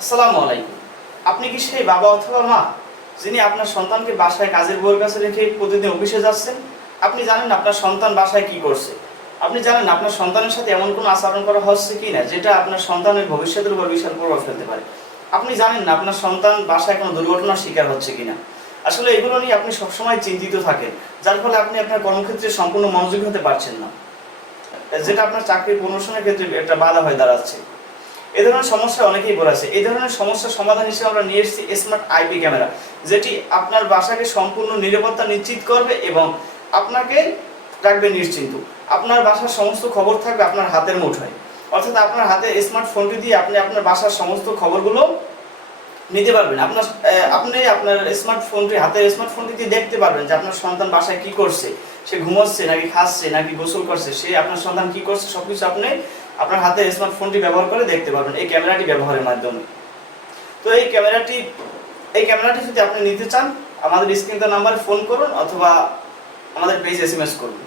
আসসালামু আলাইকুম। আপনি কি সেই বাবা অথবা মা যিনি আপনার সন্তানকে বাসায় কাজের বউয়ের কাছে রেখে প্রতিদিন অফিসে যাচ্ছেন? আপনি জানেন আপনার সন্তান বাসায় কি করছে? আপনি জানেন আপনার সন্তানের সাথে এমন কোনো আচরণ করা হচ্ছে কিনা যেটা আপনার সন্তানের ভবিষ্যতের উপর বিশাল প্রভাব ফেলতে পারে? আপনি জানেন না আপনার সন্তান বাসায় কোনো দুর্ঘটনার শিকার হচ্ছে কিনা? আসলে এগুলো নিয়ে আপনি সবসময় চিন্তিত থাকেন, যার ফলে আপনি আপনার কর্মক্ষেত্রে সম্পূর্ণ মনোযোগী হতে পারছেন না, যেটা আপনার চাকরির প্রমোশনের ক্ষেত্রে একটা বাধা হয়ে দাঁড়াচ্ছে। এই ধরনের সমস্যা অনেকেই পড়েছে। এই ধরনের সমস্যার সমাধান হিসেবে আমরা নিয়ে এসেছি স্মার্ট আইপি ক্যামেরা, যেটি আপনার বাসাকে সম্পূর্ণ নিরাপত্তা নিশ্চিত করবে এবং আপনাকে রাখবে নিশ্চিন্ত। আপনার বাসার সমস্ত খবর থাকবে আপনার হাতের মুঠোয়, অর্থাৎ আপনার হাতে স্মার্টফোনটি দিয়ে আপনি আপনার বাসার সমস্ত খবরগুলো নিতে পারবেন। আপনি আপনার হাতের স্মার্টফোনটি দিয়ে দেখতে পারবেন যে আপনার সন্তান বাসায় কি করছে, সে ঘুমাচ্ছে নাকি খাচ্ছে নাকি গোসল করছে, সে আপনার সন্তান কি করছে সবকিছু আপনি আপনার হাতে স্মার্টফোনটি ব্যবহার করে দেখতে পারবেন এই ক্যামেরাটি ব্যবহারের মাধ্যমে। তো এই ক্যামেরাটি যদি আপনি নিতে চান, আমাদের স্ক্রিন নাম্বারে ফোন করুন অথবা আমাদের পেজ SMS করুন।